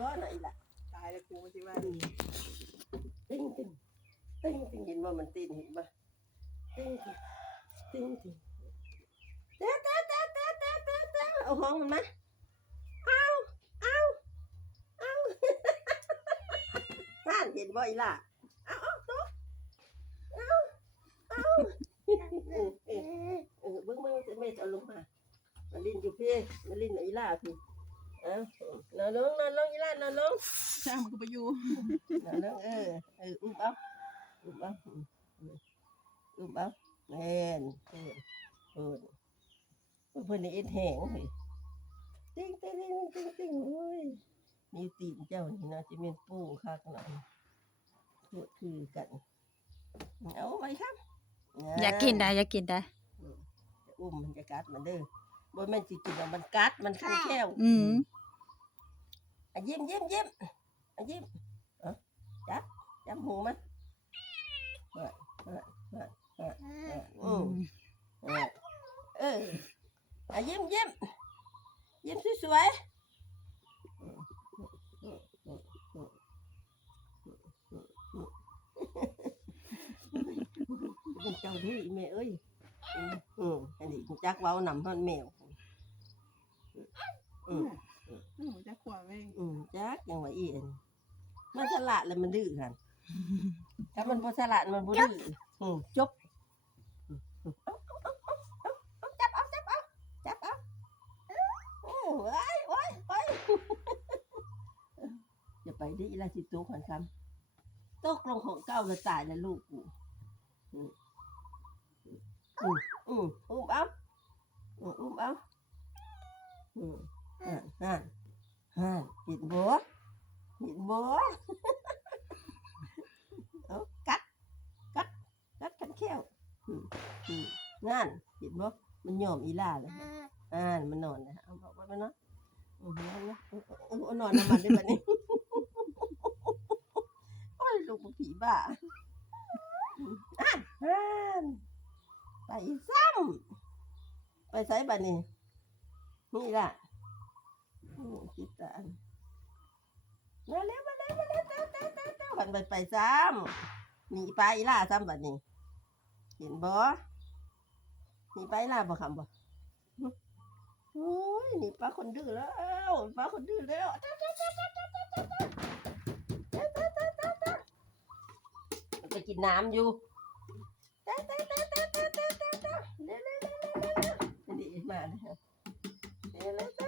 บ่หน่อยล่ะตายแล้วกูมันสิว่าติ้งติ้งติ้งติ้งติ้งเห็นว่ามันตีนเห็นป่ะติ้งติ้งติ้งติ้งเต้เต้เต้เต้เต้เต้เต้เอาห้องมันมาเอาเอาเอาท่านเห็นบ่อีล่ะเอาเอาตุ๊กเอาเอาเออเออเออบิ่งเบิ่งจะไม่เอาลงมามาลินอยู่พี่มาลิ้นอีล่ะพี่ เอานอนลงนอนลงอีล่ะนอนลงช่างมันก็ไปอยู่นั่นเด้อเออเอออุ้มเอาอุ้มเอาอืมอืมอุ้มเอาแม่นเออเออเพิ่นนี่เอ็ดแหงเฮ้ยติ้งติ้งติ้งติ้งติ้งโอ้ยมีตีนเจ้านี่เนาะจะเป็นปูคักหน่อยพูดคือกันเอาไว้ครับ อยากกินได้อยากกินได้จะอุ้มมันจะกัดมันเด้อ บ่แม่นสิกินแล้วมันกัดมันคันแค้วอืมอะยิ้มยิ้มยิ้มอะยิ้มเอะจับจับหูมันเออเออเออเออเอออืมเออเอออะยิ้มยิ้มยิ้มสวยๆเป็นเจ้าที่แม่เอ้ยอืมอืมอันนี้จักเว้านำฮอนแมวอืม ห นูจะขวาแม่งอืมจักยังว่าอีอันมันสละแล้วมันดื้อกันถ้ามันบ่สละมันบ่ดื้ออืมจบจับเอาจับเอาจับเอาโอ้ยโอ้ยโอ้ยอย่าไปดิอีลาสิตกขันคำตกลงของเก้าก็ตายแล้วลูกกูอืมอืมอืมอุ้มเอาอืมอุ้มเอาอืมนั่นนั่น ฮะเห็นบ่เห็นบ่เอากัดกัดกัดกันแค้วนั่นเห็นบ่มันยอมอีล่าเลยอ่ามันนอนเลยเอาบอกว่ามันเนาะอือนั่นออเออเอานอนน้ำมันได้บัดนี้โอ้ยลูกผีบ้าอ่านไปซ้ำไปไสบัดนี้นี่ล่ะ โอ้คิดตานมาเร็วมาเร็วมาเร็วเต้าเต้าเต้าเต้าหันไปไปซ้ำหนีไปล่าซ้ำบัดนี้ เห็นบ่หนีไปล่าบ่คำบ่โอ้ยหนีปลาคนดื้อแล้วปลาคนดื้อแล้วเต้าเต้าเต้าเต้าเต้าเต้าเต้าเต้าเต้าเต้าเต้าไปกินน้ำอยู่เต้าเต้าเต้าเต้าเต้าเต้าเต้าเร็วเร็วเร็วเร็วเร็วนี่มาเลยเร็วเร็ว